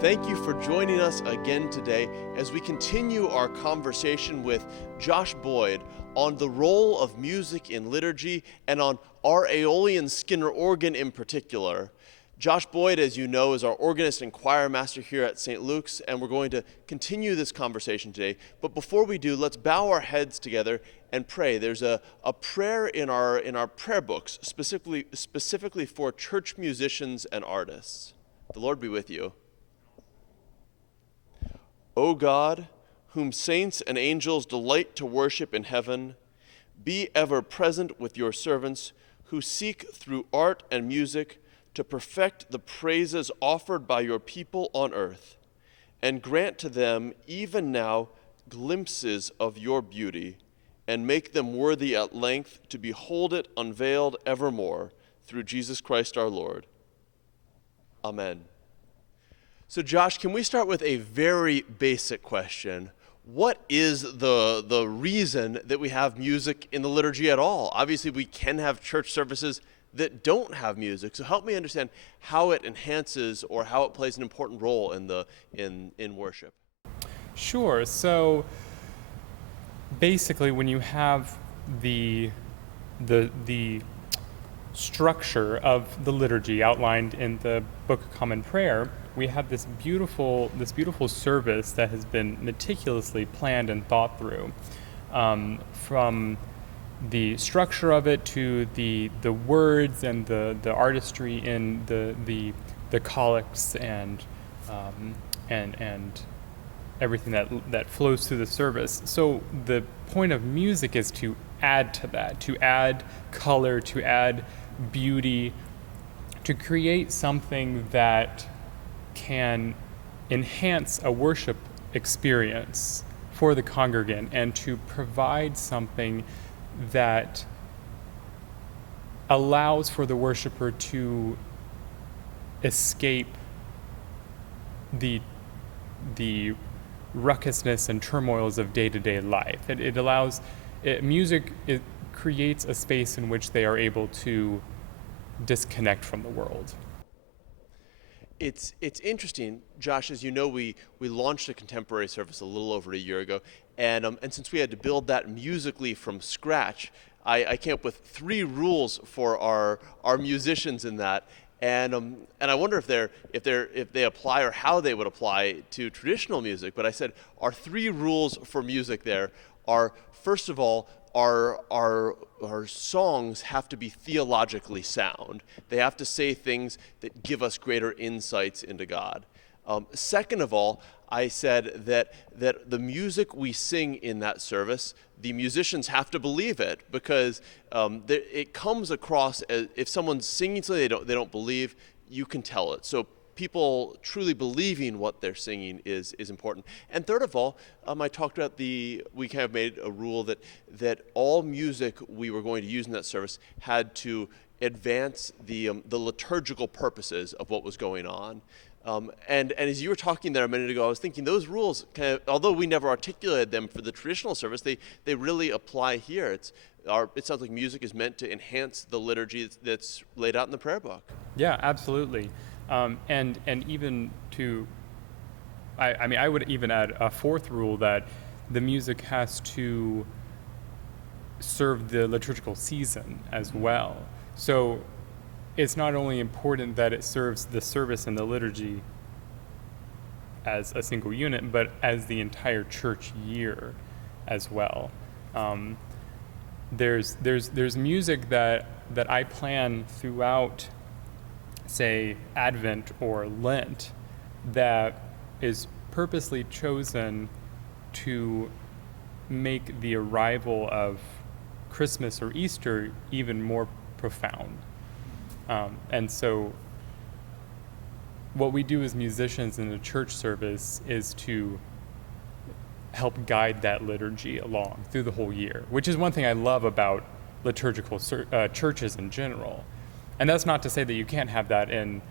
Thank you for joining us again today as we continue our conversation with Josh Boyd on the role of music in liturgy and on our Aeolian Skinner organ in particular. Josh Boyd, as you know, is our organist and choir master here at St. Luke's, and we're going to continue this conversation today. But before we do, let's bow our heads together and pray. There's a prayer in our prayer books, specifically for church musicians and artists. The Lord be with you. O God, whom saints and angels delight to worship in heaven, be ever present with your servants who seek through art and music to perfect the praises offered by your people on earth, and grant to them even now glimpses of your beauty, and make them worthy at length to behold it unveiled evermore, through Jesus Christ our Lord. Amen. So Josh, can we start with a very basic question? What is the reason that we have music in the liturgy at all? Obviously, we can have church services that don't have music. So help me understand how it enhances or how it plays an important role in worship. Sure. So basically, when you have the structure of the liturgy outlined in the Book of Common Prayer, we have this beautiful service that has been meticulously planned and thought through, from the structure of it to the words and the artistry in the collects and everything that flows through the service. So the point of music is to add to that, to add color, to add beauty, to create something that can enhance a worship experience for the congregant and to provide something that allows for the worshiper to escape the ruckusness and turmoils of day-to-day life. Music creates a space in which they are able to disconnect from the world. It's interesting, Josh. As you know, we launched a contemporary service a little over a year ago, and since we had to build that musically from scratch, I came up with 3 rules for our musicians in that, and I wonder if they apply or how they would apply to traditional music. But I said our 3 rules for music there are, first of all, our songs have to be theologically sound. They have to say things that give us greater insights into God. Second of all, I said that the music we sing in that service, the musicians have to believe it, because it comes across as if someone's singing something they don't believe, you can tell it. So people truly believing what they're singing is important. And third of all, I talked about we kind of made a rule that all music we were going to use in that service had to advance the liturgical purposes of what was going on. And as you were talking there a minute ago, I was thinking those rules, although we never articulated them for the traditional service, they really apply here. It sounds like music is meant to enhance the liturgy that's laid out in the prayer book. Yeah, absolutely. And even I would even add a 4th rule, that the music has to serve the liturgical season as well. So it's not only important that it serves the service and the liturgy as a single unit, but as the entire church year as well. There's music that I plan throughout, say, Advent or Lent, that is purposely chosen to make the arrival of Christmas or Easter even more profound. And so what we do as musicians in a church service is to help guide that liturgy along through the whole year, which is one thing I love about liturgical churches in general. And that's not to say that you can't have that in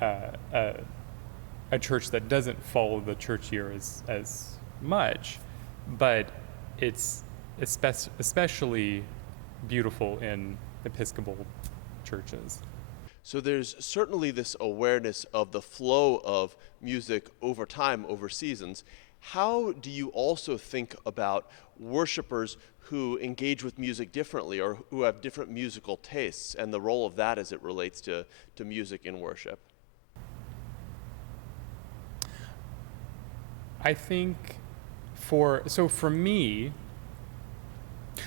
a church that doesn't follow the church year as much, but it's especially beautiful in Episcopal churches. So there's certainly this awareness of the flow of music over time, over seasons. How do you also think about worshipers who engage with music differently or who have different musical tastes and the role of that as it relates to music in worship? I think for me,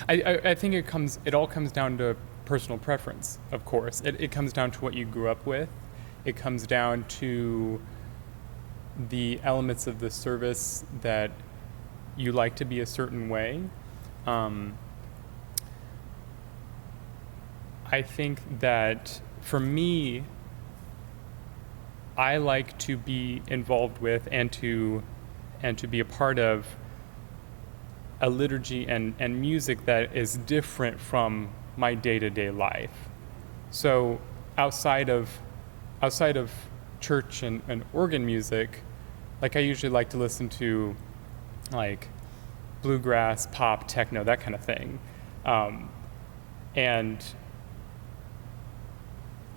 I think it all comes down to personal preference, of course. It comes down to what you grew up with. It comes down to the elements of the service that you like to be a certain way. I think that for me, I like to be involved with and to be a part of a liturgy and music that is different from my day-to-day life. So outside of church and organ music, like I usually like to listen to like bluegrass, pop, techno, that kind of thing. And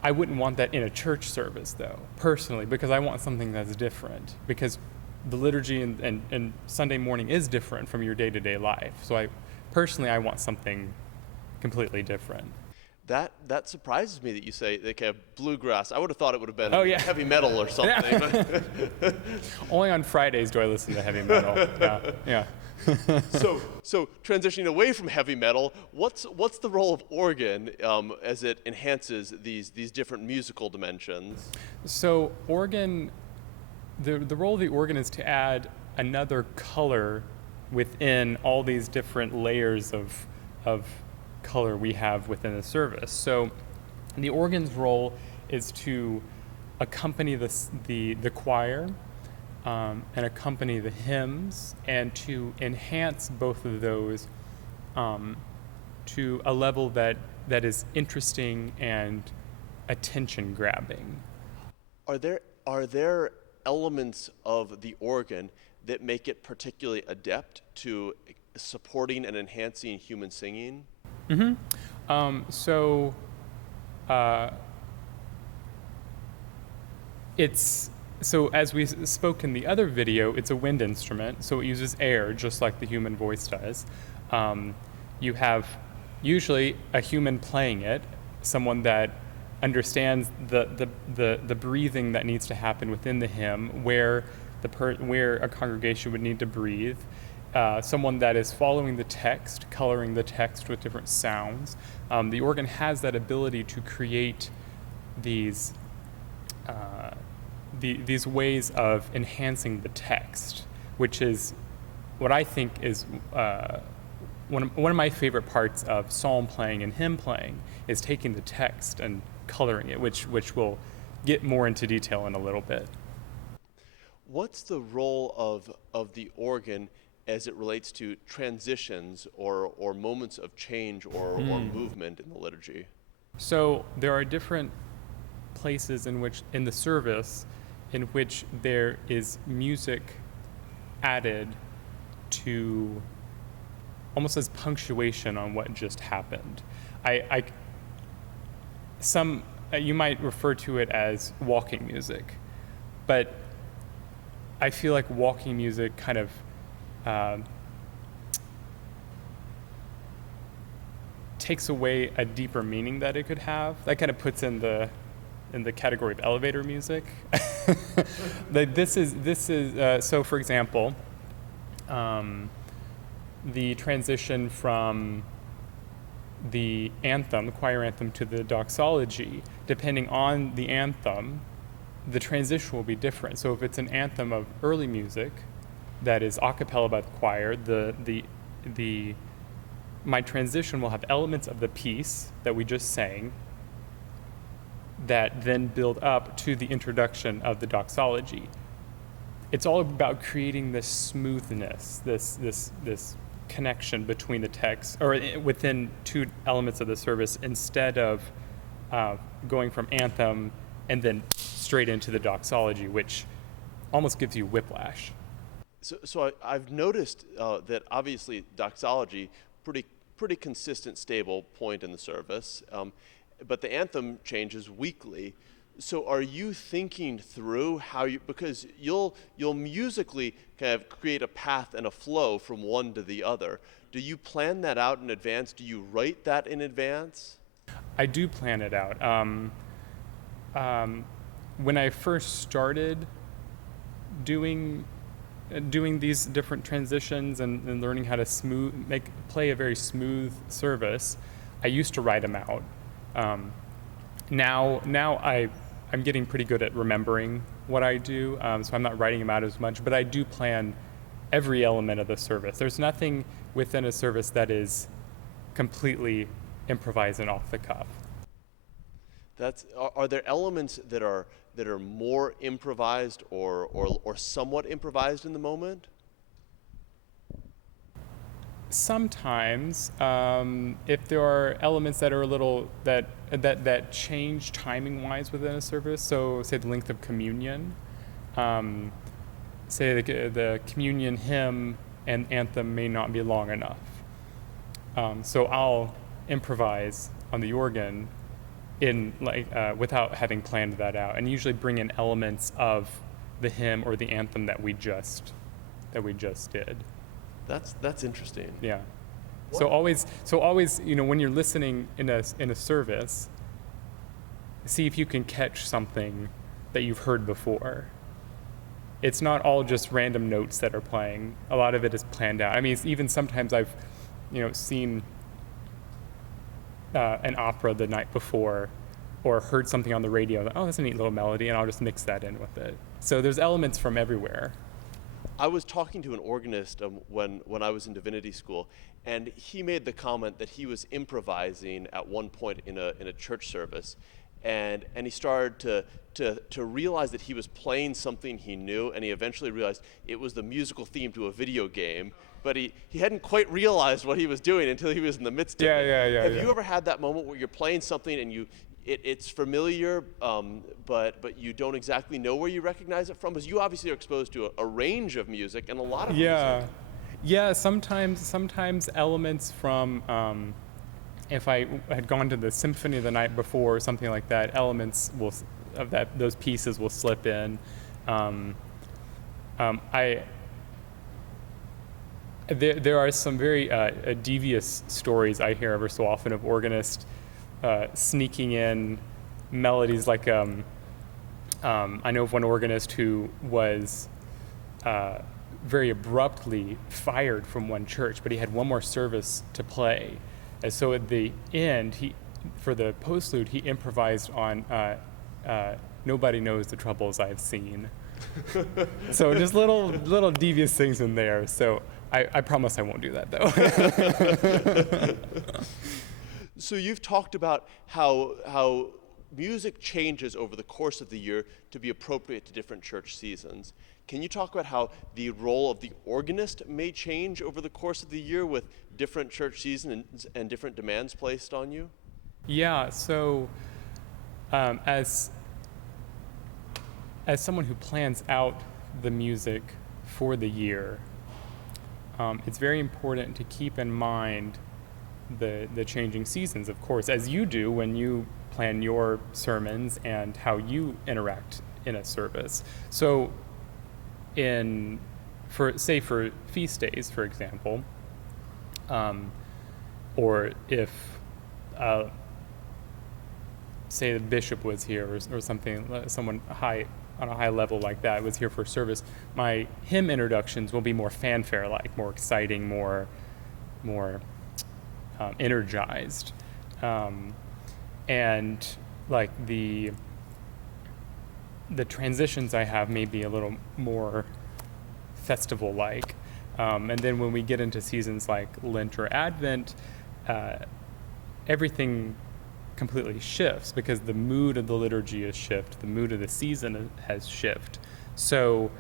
I wouldn't want that in a church service though, personally, because I want something that's different. Because the liturgy and Sunday morning is different from your day-to-day life. So I want something completely different. That surprises me that you say they have bluegrass. I would have thought it would have been heavy metal or something. Yeah. Only on Fridays do I listen to heavy metal. Yeah. So transitioning away from heavy metal, what's the role of organ as it enhances these different musical dimensions? So organ, the role of the organ is to add another color within all these different layers of color we have within the service. So the organ's role is to accompany the choir and accompany the hymns, and to enhance both of those to a level that is interesting and attention grabbing. Are there elements of the organ that make it particularly adept to supporting and enhancing human singing? Mm-hmm. So as we spoke in the other video, it's a wind instrument, so it uses air just like the human voice does. You have usually a human playing it, someone that understands the breathing that needs to happen within the hymn, where a congregation would need to breathe. Someone that is following the text, coloring the text with different sounds. The organ has that ability to create these ways of enhancing the text, which is what I think is one of my favorite parts of psalm playing and hymn playing, is taking the text and coloring it, which we'll get more into detail in a little bit. What's the role of the organ as it relates to transitions or moments of change or movement in the liturgy? So there are different places in the service in which there is music added to almost as punctuation on what just happened. You might refer to it as walking music, but I feel like walking music kind of takes away a deeper meaning that it could have. That kind of puts in the category of elevator music. This is so. For example, the transition from the anthem, the choir anthem, to the doxology, depending on the anthem, the transition will be different. So if it's an anthem of early music that is a cappella by the choir, my transition will have elements of the piece that we just sang that then build up to the introduction of the doxology. It's all about creating this smoothness, this connection between the text, or within two elements of the service, instead of going from anthem and then straight into the doxology, which almost gives you whiplash. So I've noticed that obviously doxology, pretty consistent, stable point in the service, but the anthem changes weekly. So are you thinking through how you, because you'll musically kind of create a path and a flow from one to the other. Do you plan that out in advance? Do you write that in advance? I do plan it out. When I first started doing these different transitions and learning how to play a very smooth service, I used to write them out. Now I'm getting pretty good at remembering what I do, so I'm not writing them out as much, but I do plan every element of the service. There's nothing within a service that is completely improvised and off the cuff. Are there elements that are more improvised or somewhat improvised in the moment? Sometimes, if there are elements that are a little that change timing-wise within a service, so say the length of communion, say the communion hymn and anthem may not be long enough, so I'll improvise on the organ without having planned that out, and usually bring in elements of the hymn or the anthem that we just did. That's interesting. Yeah. So always, when you're listening in a service, see if you can catch something that you've heard before. It's not all just random notes that are playing. A lot of it is planned out. I mean, even sometimes I've, seen an opera the night before, or heard something on the radio. Oh, that's a neat little melody, and I'll just mix that in with it. So there's elements from everywhere. I was talking to an organist when I was in divinity school, and he made the comment that he was improvising at one point in a church service, and he started to realize that he was playing something he knew, and he eventually realized it was the musical theme to a video game, but he hadn't quite realized what he was doing until he was in the midst of it. Yeah. Have you ever had that moment where you're playing something and it's familiar, but you don't exactly know where you recognize it from? Because you obviously are exposed to a range of music and a lot of music. Yeah. Sometimes elements from, if I had gone to the symphony the night before or something like that, elements those pieces will slip in. There are some very devious stories I hear ever so often of organists sneaking in melodies like I know of one organist who was very abruptly fired from one church, but he had one more service to play, and so at the end, for the postlude, he improvised on "Nobody Knows the Troubles I've Seen." So just little devious things in there. So I promise I won't do that though. So you've talked about how music changes over the course of the year to be appropriate to different church seasons. Can you talk about how the role of the organist may change over the course of the year with different church seasons and different demands placed on you? Yeah, so as someone who plans out the music for the year, it's very important to keep in mind the changing seasons, of course, as you do when you plan your sermons and how you interact in a service. So for feast days, for example, or if say the bishop was here or something, someone on a high level like that was here for service, my hymn introductions will be more fanfare-like, more exciting, more energized, and like the transitions I have may be a little more festival-like, and then when we get into seasons like Lent or Advent, everything completely shifts because the mood of the liturgy is shift, the mood of the season has shift. So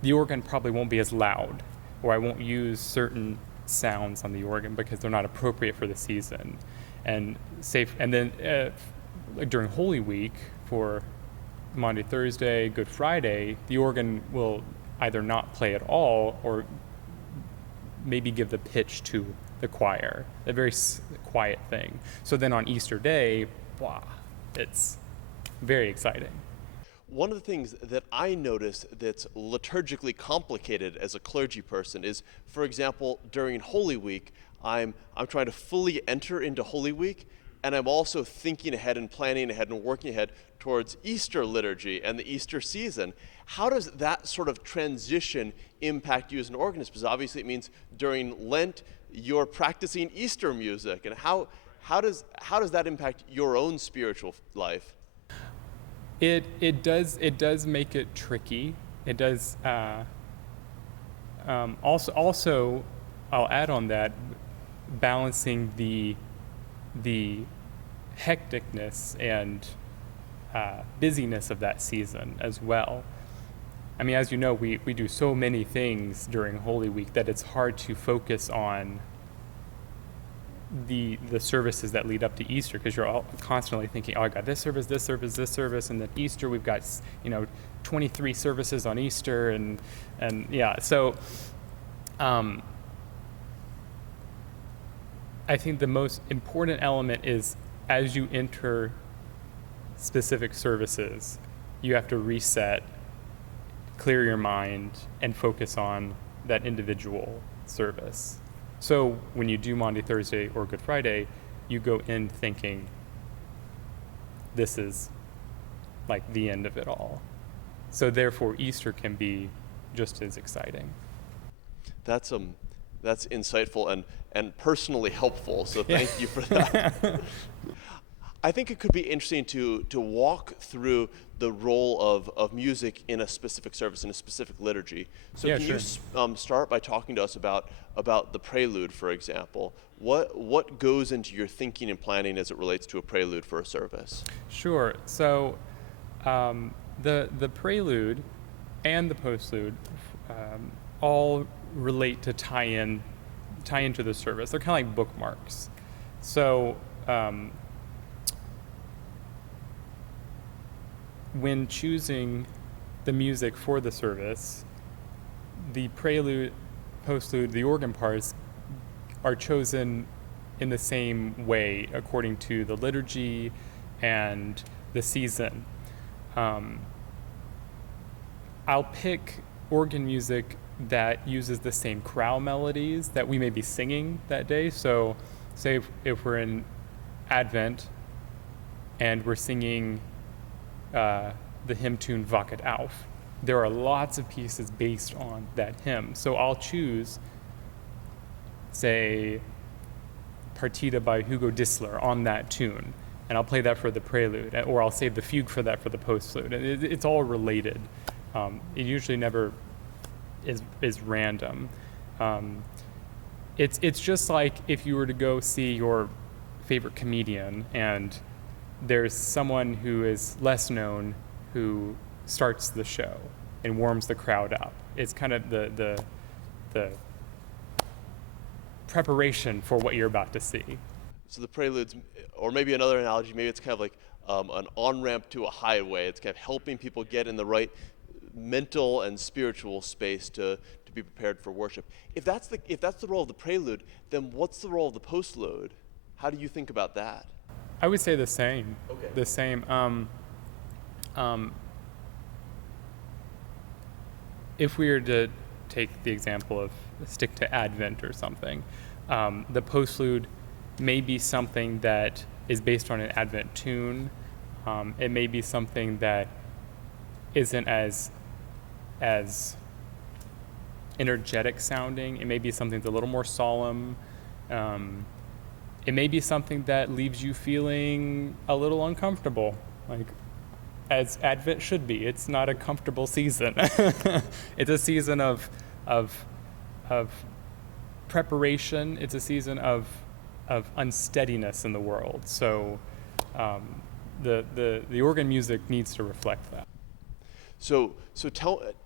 the organ probably won't be as loud, or I won't use certain sounds on the organ because they're not appropriate for the season. And then like during Holy Week for Maundy Thursday, Good Friday, the organ will either not play at all or maybe give the pitch to the choir, a very quiet thing. So then on Easter Day, wow, it's very exciting. One of the things that I notice that's liturgically complicated as a clergy person is, for example, during Holy Week, I'm trying to fully enter into Holy Week, and I'm also thinking ahead and planning ahead and working ahead towards Easter liturgy and the Easter season. How does that sort of transition impact you as an organist? Because obviously it means during Lent you're practicing Easter music, and how does that impact your own spiritual life? It does make it tricky. It does. Also, I'll add on that, balancing the hecticness and busyness of that season as well. I mean, as you know, we do so many things during Holy Week that it's hard to focus on the services that lead up to Easter, because you're all constantly thinking, oh, I got this service, and then Easter we've got 23 services on Easter, and yeah. So I think the most important element is, as you enter specific services, you have to reset, clear your mind, and focus on that individual service. So when you do Maundy, Thursday, or Good Friday, you go in thinking, this is like the end of it all. So therefore, Easter can be just as exciting. That's insightful and personally helpful, so thank you for that. I think it could be interesting to walk through the role of music in a specific service, in a specific liturgy. So can you start by talking to us about the Prelude, for example? What goes into your thinking and planning as it relates to a Prelude for a service? Sure. So the Prelude and the Postlude all relate to tie into the service. They're kind of like bookmarks. So when choosing the music for the service, the Prelude, Postlude, the organ parts are chosen in the same way according to the liturgy and the season. I'll pick organ music that uses the same chorale melodies that we may be singing that day. So say if we're in Advent and we're singing the hymn tune Wachet auf, there are lots of pieces based on that hymn. So I'll choose, say, Partita by Hugo Dissler on that tune, and I'll play that for the Prelude, or I'll save the fugue for that for the Postlude. And it's all related. It usually never is random. It's just like if you were to go see your favorite comedian and there's someone who is less known who starts the show and warms the crowd up. It's kind of the preparation for what you're about to see. So the Preludes, or maybe another analogy, maybe it's kind of like an on-ramp to a highway. It's kind of helping people get in the right mental and spiritual space to be prepared for worship. If that's the role of the Prelude, then what's the role of the Postlude? How do you think about that? I would say the same. Okay. The same. If we were to take the example of stick to Advent or something, the Postlude may be something that is based on an Advent tune. It may be something that isn't as energetic sounding. It may be something that's a little more solemn. It may be something that leaves you feeling a little uncomfortable, like as Advent should be. It's not a comfortable season. It's a season of preparation. It's a season of unsteadiness in the world. So the organ music needs to reflect that. So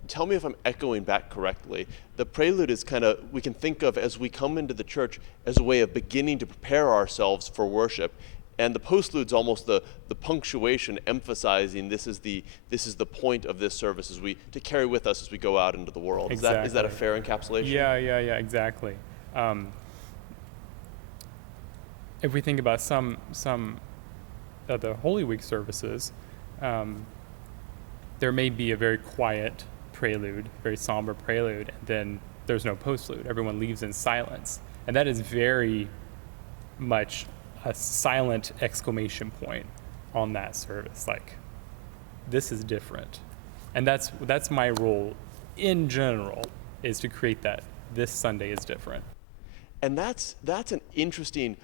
tell me if I'm echoing back correctly. The Prelude is kind of, we can think of as we come into the church as a way of beginning to prepare ourselves for worship, and the Postlude's almost the punctuation, emphasizing this is the point of this service to carry with us as we go out into the world. Exactly. Is that a fair encapsulation? Yeah, exactly. if we think about some of the Holy Week services, there may be a very quiet prelude, very somber prelude, and then there's no postlude. Everyone leaves in silence. And that is very much a silent exclamation point on that service. Like, this is different. And that's my role in general, is to create that this Sunday is different. And that's an interesting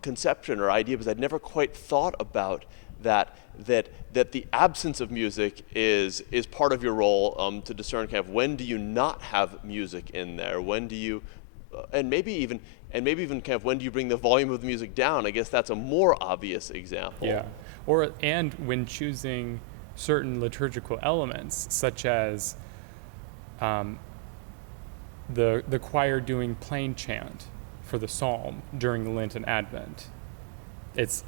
conception or idea, because I'd never quite thought about that the absence of music is part of your role, to discern kind of when do you not have music in there, when do you, and maybe even kind of when do you bring the volume of the music down. I guess that's a more obvious example. Yeah, and when choosing certain liturgical elements, such as the choir doing plain chant for the psalm during Lent and Advent. It's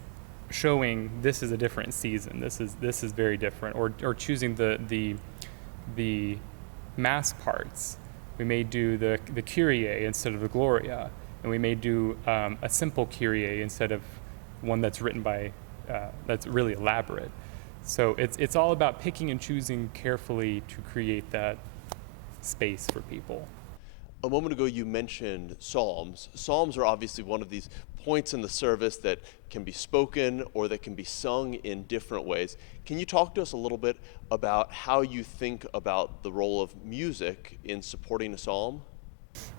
showing this is a different season. This is very different. Or choosing the mass parts. We may do the Kyrie instead of the Gloria, and we may do a simple Kyrie instead of one that's written by that's really elaborate. So it's all about picking and choosing carefully to create that space for people. A moment ago you mentioned psalms. Psalms are obviously one of these points in the service that can be spoken or that can be sung in different ways. Can you talk to us a little bit about how you think about the role of music in supporting a psalm?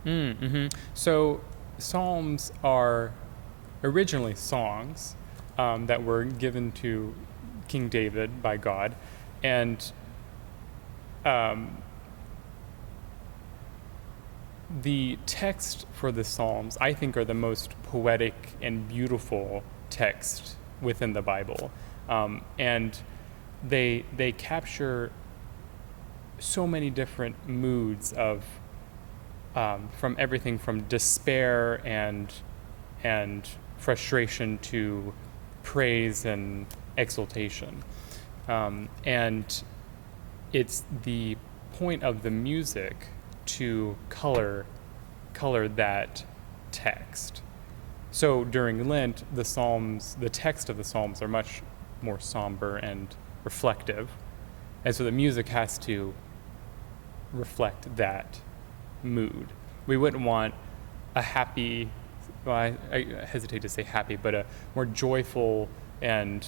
Mm-hmm. So psalms are originally songs that were given to King David by God, and the text for the Psalms, I think, are the most poetic and beautiful text within the Bible, and they capture so many different moods of from everything from despair and frustration to praise and exultation, and it's the point of the music to color that text. So during Lent, the text of the Psalms are much more somber and reflective, and so the music has to reflect that mood. We wouldn't want a happy, well, I hesitate to say happy, but a more joyful and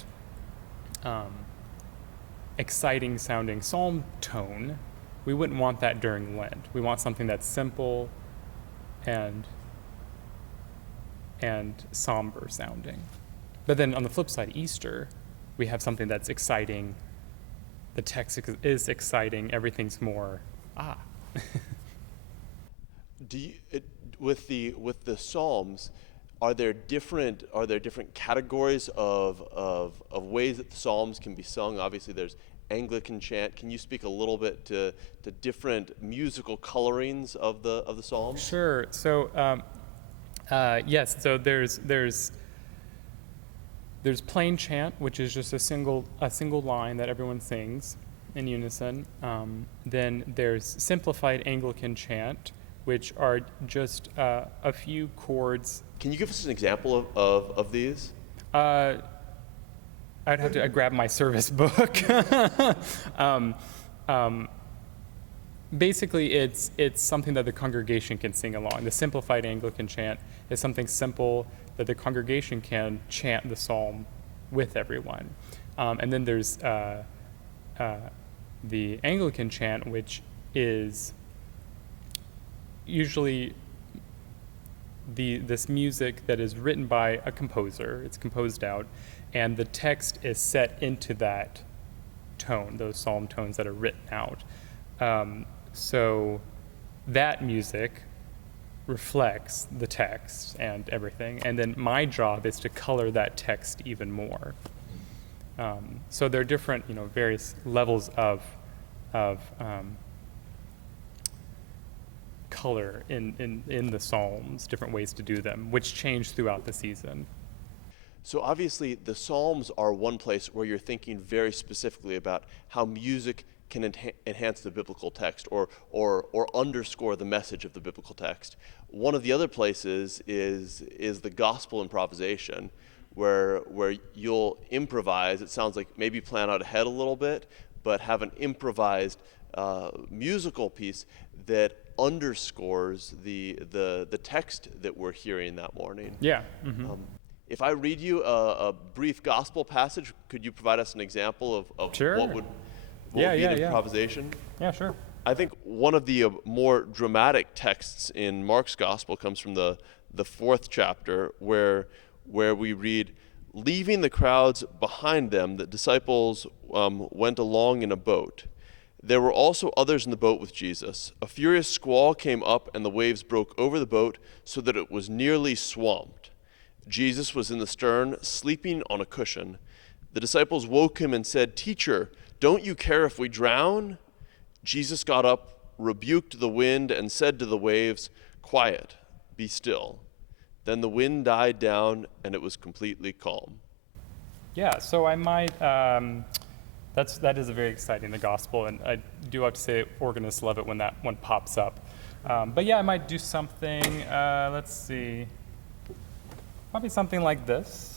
exciting sounding psalm tone. We wouldn't want that during Lent. We want something that's simple and somber sounding. But then on the flip side, Easter, we have something that's exciting. The text is exciting. Everything's more Do you, with the Psalms, are there different categories of ways that the Psalms can be sung? Obviously, there's Anglican chant. Can you speak a little bit to different musical colorings of the Psalms? Sure. So yes. So there's plain chant, which is just a single line that everyone sings in unison. Then there's simplified Anglican chant, which are just a few chords. Can you give us an example of these? I'd have to grab my service book. Basically, it's something that the congregation can sing along. The simplified Anglican chant is something simple that the congregation can chant the psalm with everyone. And then there's the Anglican chant, which is usually this music that is written by a composer. It's composed out, and the text is set into that tone, those psalm tones that are written out. So that music reflects the text and everything, and then my job is to color that text even more. So there are different, various levels of color in the Psalms, different ways to do them, which change throughout the season. So obviously the Psalms are one place where you're thinking very specifically about how music can enhance the biblical text or underscore the message of the biblical text. One of the other places is the gospel improvisation, where you'll improvise. It sounds like maybe plan out ahead a little bit, but have an improvised musical piece that underscores the text that we're hearing that morning. Yeah. Mm-hmm. If I read you a brief gospel passage, could you provide us an example of Sure. what would be an improvisation? Yeah, sure. I think one of the more dramatic texts in Mark's gospel comes from the 4th chapter, where we read, "Leaving the crowds behind them, the disciples went along in a boat. There were also others in the boat with Jesus. A furious squall came up, and the waves broke over the boat so that it was nearly swamped. Jesus was in the stern, sleeping on a cushion. The disciples woke him and said, 'Teacher, don't you care if we drown?' Jesus got up, rebuked the wind, and said to the waves, 'Quiet, be still.' Then the wind died down, and it was completely calm." Yeah, so I might, that is a very exciting, the gospel, and I do have to say organists love it when that one pops up. But yeah, I might do something, let's see, probably something like this.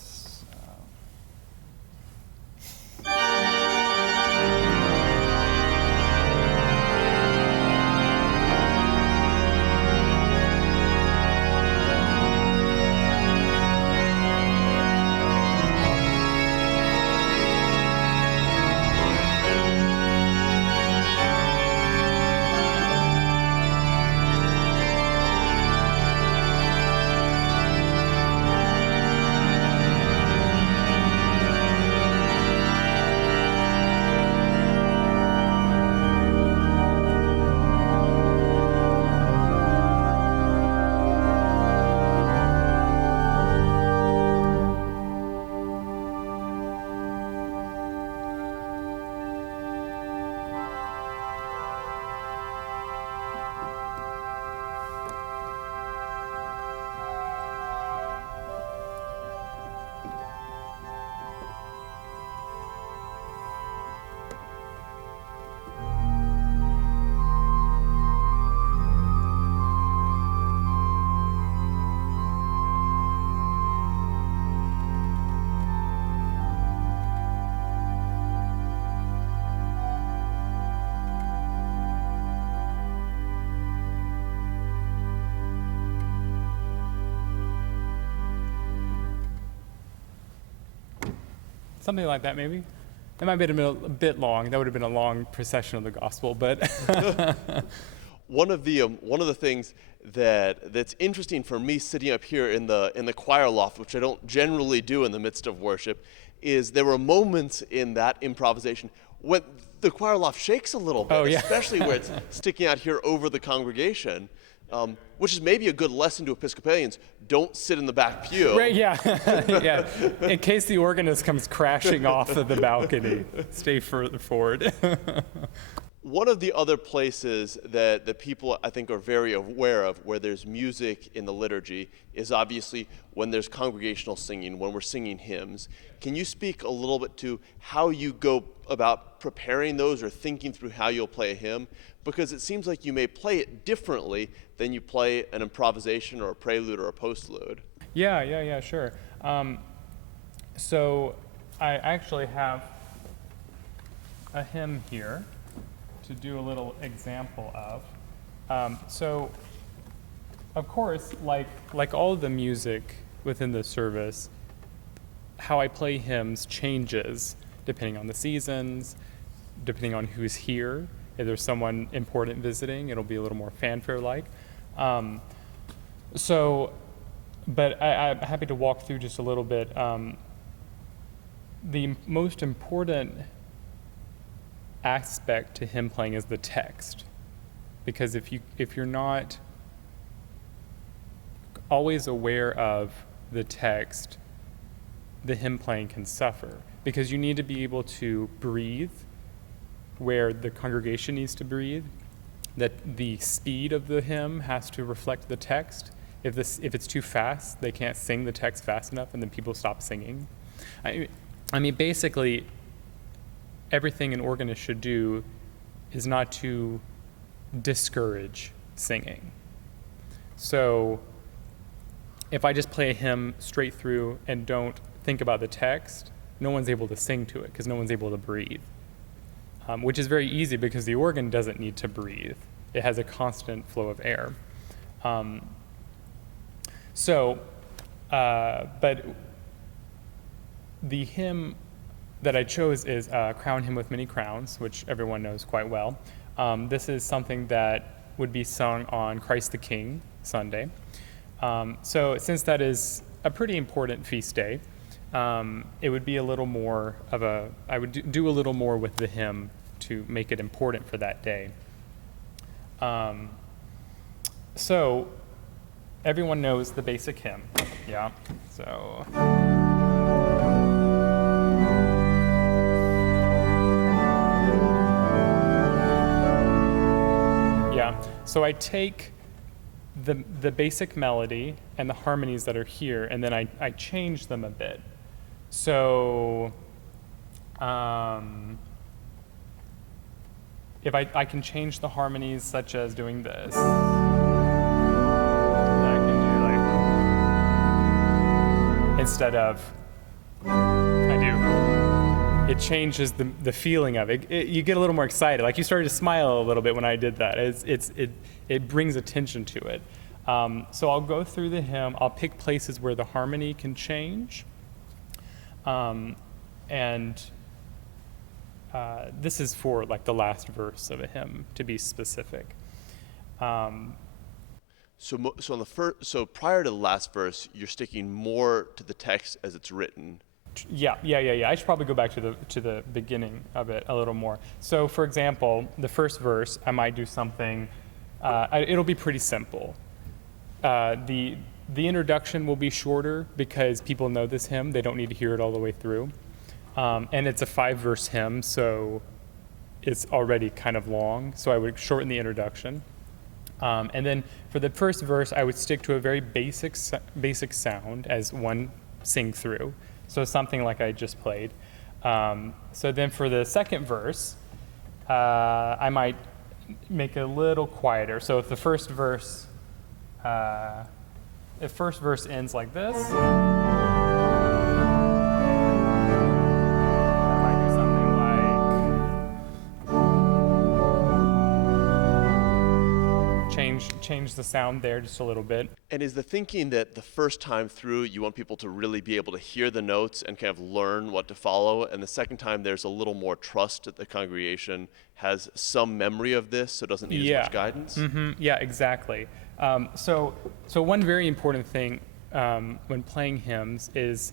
Something like that, maybe. It might have been a bit long. That would have been a long procession of the gospel, but One of the things that's interesting for me sitting up here in the choir loft, which I don't generally do in the midst of worship, is there were moments in that improvisation when the choir loft shakes a little bit, Oh, yeah. especially where it's sticking out here over the congregation, which is maybe a good lesson to Episcopalians. Don't sit in the back pew. right, yeah, yeah. In case the organist comes crashing off of the balcony, stay further forward. One of the other places that the people, I think, are very aware of where there's music in the liturgy is obviously when there's congregational singing, when we're singing hymns. Can you speak a little bit to how you go about preparing those or thinking through how you'll play a hymn? Because it seems like you may play it differently than you play an improvisation or a prelude or a postlude. Yeah, sure. So I actually have a hymn here to do a little example of. So, of course, like all of the music within the service, how I play hymns changes depending on the seasons, depending on who's here. If there's someone important visiting, it'll be a little more fanfare-like. But I'm happy to walk through just a little bit. The most important aspect to hymn playing is the text, because if you're not always aware of the text, the hymn playing can suffer, because you need to be able to breathe where the congregation needs to breathe, that the speed of the hymn has to reflect the text. If it's too fast, they can't sing the text fast enough, and then people stop singing. I mean, basically, everything an organist should do is not to discourage singing. So if I just play a hymn straight through and don't think about the text, no one's able to sing to it because no one's able to breathe, which is very easy because the organ doesn't need to breathe. It has a constant flow of air. But the hymn that I chose is Crown Him with Many Crowns, which everyone knows quite well. This is something that would be sung on Christ the King Sunday. So since that is a pretty important feast day, it would be a little more of I would do a little more with the hymn to make it important for that day. So everyone knows the basic hymn, yeah? So. Yeah, so I take the basic melody and the harmonies that are here, and then I change them a bit. So if I can change the harmonies, such as doing this, then I can do like, instead of, I do. It changes the feeling of it. You get a little more excited. Like you started to smile a little bit when I did that. It brings attention to it. So I'll go through the hymn. I'll pick places where the harmony can change. This is for like the last verse of a hymn, to be specific. So prior to the last verse, you're sticking more to the text as it's written. Yeah. I should probably go back to the beginning of it a little more. So, for example, the first verse, I might do something. It'll be pretty simple. The introduction will be shorter because people know this hymn; they don't need to hear it all the way through. And it's a 5-verse hymn, so it's already kind of long. So I would shorten the introduction. And then for the first verse, I would stick to a very basic sound as one sing through. So something like I just played. So then for the second verse, I might make it a little quieter. So if the first verse ends like this, I might do something like change the sound there just a little bit. And is the thinking that the first time through you want people to really be able to hear the notes and kind of learn what to follow, and the second time there's a little more trust that the congregation has some memory of this, so it doesn't need as much guidance? Mm-hmm. Yeah, exactly. So one very important thing when playing hymns is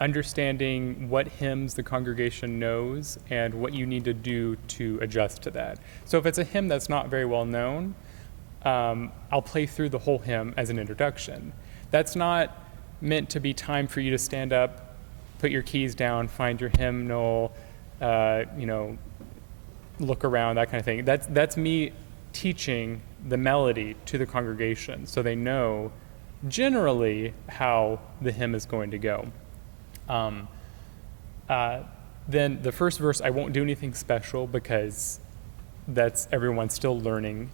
understanding what hymns the congregation knows and what you need to do to adjust to that. So if it's a hymn that's not very well known, I'll play through the whole hymn as an introduction. That's not meant to be time for you to stand up, put your keys down, find your hymnal, look around, that kind of thing. That's me teaching the melody to the congregation so they know generally how the hymn is going to go. Then the first verse, I won't do anything special because that's everyone still learning.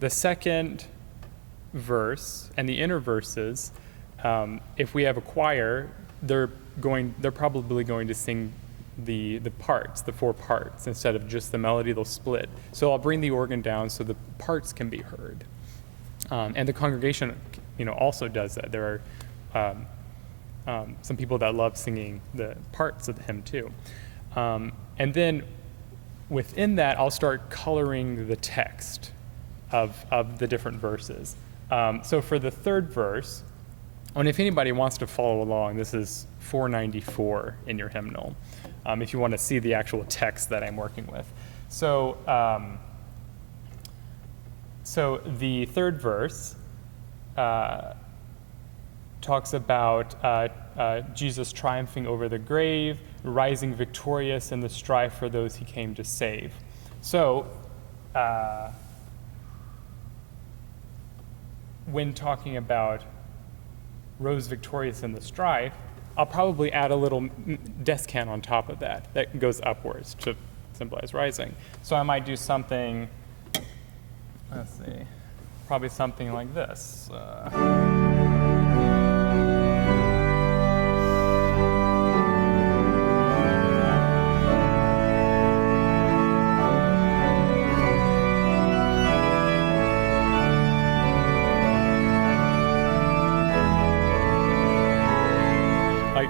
The second verse and the inner verses, if we have a choir, they're probably going to sing the parts, the 4 parts, instead of just the melody. They'll split. So I'll bring the organ down so the parts can be heard. And the congregation, also does that. There are some people that love singing the parts of the hymn too. And then within that, I'll start coloring the text of the different verses. So for the third verse, and if anybody wants to follow along, this is 494 in your hymnal, if you want to see the actual text that I'm working with. So the third verse talks about Jesus triumphing over the grave, rising victorious in the strife for those he came to save. So when talking about rose victorious in the strife, I'll probably add a little descant on top of that goes upwards to symbolize rising. So I might do something, let's see, probably something like this.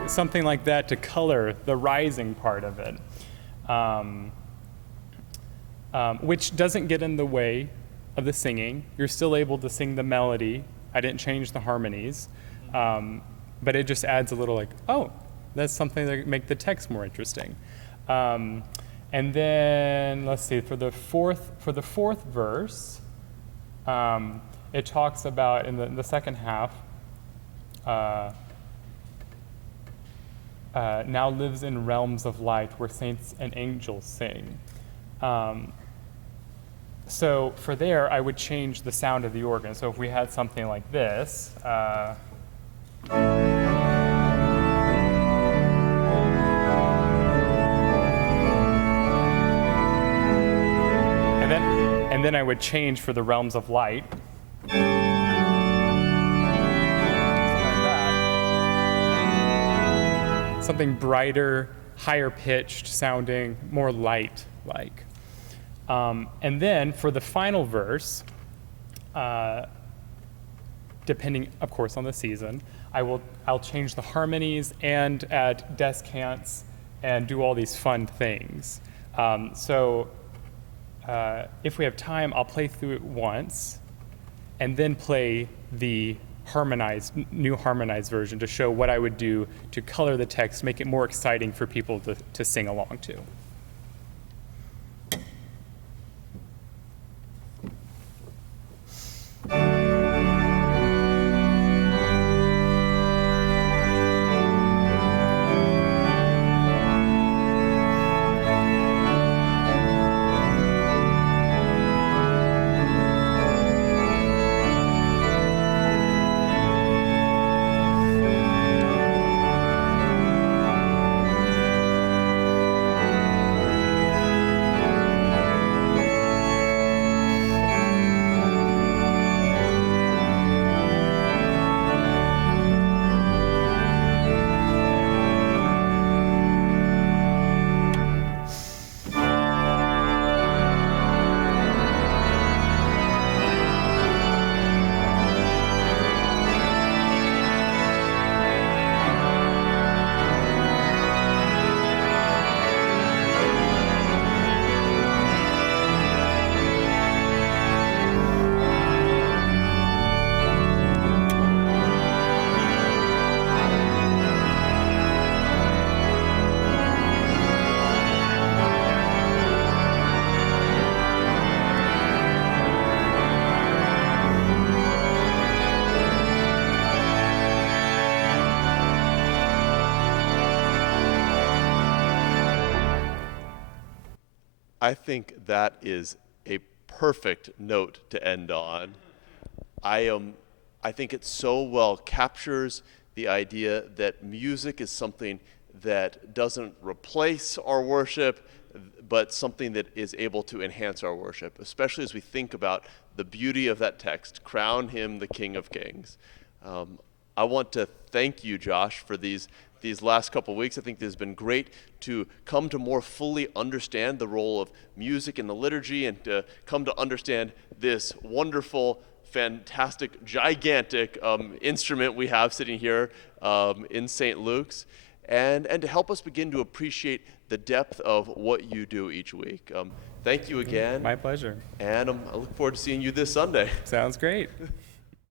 Something like that to color the rising part of it, which doesn't get in the way of the singing. You're still able to sing the melody. I didn't change the harmonies, but it just adds a little like, oh, that's something that make the text more interesting. And then let's see, for the fourth verse, it talks about in the second half. Now lives in realms of light where saints and angels sing. So for there, I would change the sound of the organ. So if we had something like this, and then I would change for the realms of light. Something brighter, higher pitched sounding, more light-like. And then for the final verse, depending, of course, on the season, I'll change the harmonies and add descants and do all these fun things. So if we have time, I'll play through it once and then play the new harmonized version to show what I would do to color the text, make it more exciting for people to sing along to. I think that is a perfect note to end on. I think it so well captures the idea that music is something that doesn't replace our worship, but something that is able to enhance our worship, especially as we think about the beauty of that text, crown him the King of Kings. I want to thank you, Josh, for these last couple of weeks. I think it has been great to come to more fully understand the role of music in the liturgy and to come to understand this wonderful, fantastic, gigantic instrument we have sitting here in St. Luke's, and to help us begin to appreciate the depth of what you do each week. Thank you again. My pleasure. And I look forward to seeing you this Sunday. Sounds great.